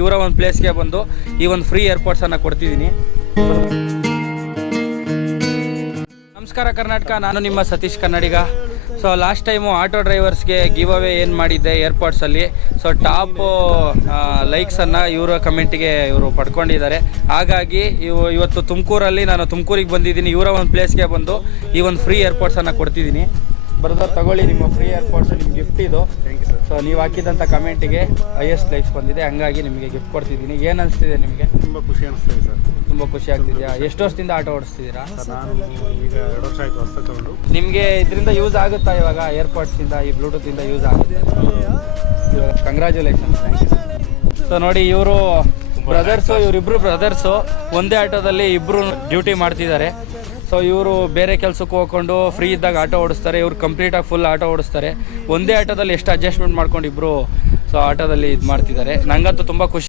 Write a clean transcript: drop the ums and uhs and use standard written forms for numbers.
ಇವರ ಒಂದು ಪ್ಲೇಸ್ಗೆ ಬಂದು ಈ ಒಂದು ಫ್ರೀ ಏರ್ಪೋರ್ಟ್ಸನ್ನು ಕೊಡ್ತಿದ್ದೀನಿ. ನಮಸ್ಕಾರ ಕರ್ನಾಟಕ, ನಾನು ನಿಮ್ಮ ಸತೀಶ್ ಕನ್ನಡಿಗ. ಸೊ ಲಾಸ್ಟ್ ಟೈಮು ಆಟೋ ಡ್ರೈವರ್ಸ್ಗೆ ಗಿವ್ ಅವೇ ಏನು ಮಾಡಿದ್ದೆ ಏರ್ಪೋರ್ಟ್ಸಲ್ಲಿ. ಸೊ ಟಾಪ್ ಲೈಕ್ಸನ್ನು ಇವರ ಕಮೆಂಟಿಗೆ ಇವರು ಪಡ್ಕೊಂಡಿದ್ದಾರೆ. ಹಾಗಾಗಿ ಇವತ್ತು ತುಮಕೂರಲ್ಲಿ ನಾನು ತುಮಕೂರಿಗೆ ಬಂದಿದ್ದೀನಿ. ಇವರ ಒಂದು ಪ್ಲೇಸ್ಗೆ ಬಂದು ಈ ಒಂದು ಫ್ರೀ ಏರ್ಪೋರ್ಟ್ಸನ್ನು ಕೊಡ್ತಿದ್ದೀನಿ. ಬ್ರದರ್ ತಗೊಳ್ಳಿ, ನಿಮ್ಮ ಫ್ರೀ ಏರ್ಪೋರ್ಟ್ಸ್ ನಿಮ್ಮ ಗಿಫ್ಟ್ ಇದು. ಸೊ ನೀವು ಹಾಕಿದಂಥ ಕಮೆಂಟಿಗೆ ಹೈಯೆಸ್ಟ್ ಲೈಕ್ಸ್ ಬಂದಿದೆ, ಹಂಗಾಗಿ ನಿಮಗೆ ಗಿಫ್ಟ್ ಕೊಡ್ತಿದ್ದೀನಿ. ಏನು ಅನಿಸ್ತಿದೆ ನಿಮಗೆ? ತುಂಬ ಖುಷಿ ಅನಿಸ್ತಿದೆ ಸರ್. ತುಂಬ ಖುಷಿ ಆಗ್ತಿದೆಯಾ? ಎಷ್ಟು ವರ್ಷದಿಂದ ಆಟೋ ಓಡಿಸ್ತಿದ್ದೀರಾ? ನಾನು ಈಗ 2 ವರ್ಷ ಆಯಿತು ಹೊಸ ತಗೊಂಡು. ನಿಮಗೆ ಇದರಿಂದ ಯೂಸ್ ಆಗುತ್ತಾ ಇವಾಗ? ಏರ್ಪೋರ್ಟ್ಸಿಂದ ಈ ಬ್ಲೂಟೂತಿಂದ ಯೂಸ್ ಆಗುತ್ತೆ ಇವಾಗ? Congratulations, thank you. ಸೊ ನೋಡಿ, ಇವರು ಬ್ರದರ್ಸು, ಇವರಿಬ್ಬರು ಬ್ರದರ್ಸು ಒಂದೇ ಆಟೋದಲ್ಲಿ ಇಬ್ಬರು ಡ್ಯೂಟಿ ಮಾಡ್ತಿದ್ದಾರೆ. ಸೊ ಇವರು ಬೇರೆ ಕೆಲಸಕ್ಕೆ ಹೋಗ್ಕೊಂಡು ಫ್ರೀ ಇದ್ದಾಗ ಆಟೋ ಓಡಿಸ್ತಾರೆ, ಇವ್ರು ಕಂಪ್ಲೀಟಾಗಿ ಫುಲ್ ಆಟೋ ಓಡಿಸ್ತಾರೆ. ಒಂದೇ ಆಟೋದಲ್ಲಿ ಎಷ್ಟು ಅಡ್ಜಸ್ಟ್ಮೆಂಟ್ ಮಾಡ್ಕೊಂಡು ಇಬ್ಬರು ಸೊ ಆಟೋದಲ್ಲಿ ಇದು ಮಾಡ್ತಿದ್ದಾರೆ. ನನಗಂತೂ ತುಂಬ ಖುಷಿ.